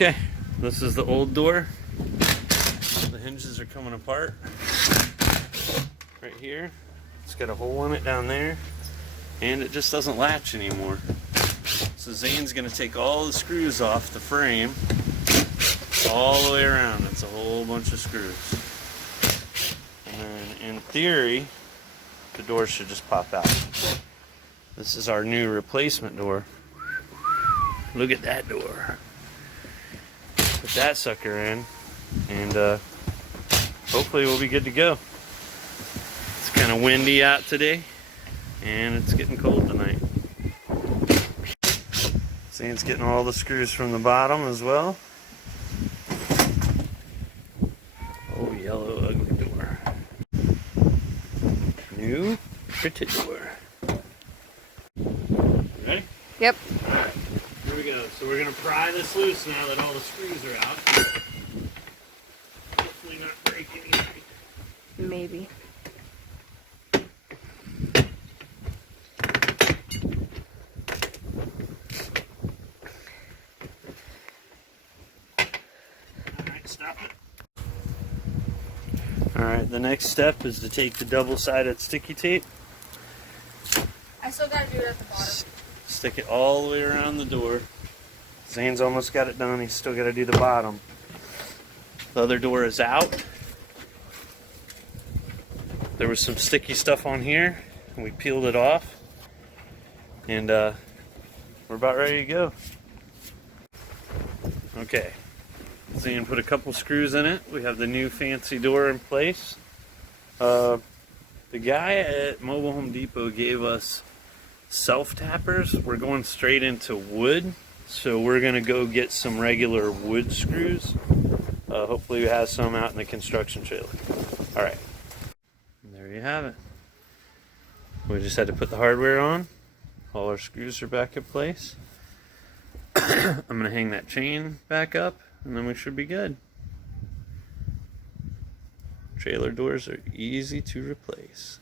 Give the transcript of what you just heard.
Okay, this is the old door. The hinges are coming apart right here. It's got a hole in it down there, and it just doesn't latch anymore. So Zane's gonna take all the screws off the frame all the way around. It's a whole bunch of screws. And then in theory, the door should just pop out. This is our new replacement door. Look at that door. Put that sucker in, and hopefully we'll be good to go. It's kind of windy out today, and it's getting cold tonight. Zane's getting all the screws from the bottom as well. Oh, yellow ugly door. New pretty door. Ready? Yep. Alright, here we go. So we're going to pry this loose now that all the screws are out. Hopefully not break anything. Maybe. Alright, stop it. Alright, the next step is to take the double-sided sticky tape. I still gotta do it at the bottom. Stick it all the way around the door. Zane's almost got it done. He's still got to do the bottom. The other door is out. There was some sticky stuff on here, and we peeled it off. And we're about ready to go. Okay. Zane put a couple screws in it. We have the new fancy door in place. The guy at Mobile Home Depot gave us self-tappers. We're going straight into wood, so we're going to go get some regular wood screws. Hopefully we have some out in the construction trailer. Alright, there you have it. We just had to put the hardware on. All our screws are back in place. I'm going to hang that chain back up, and then we should be good. Trailer doors are easy to replace.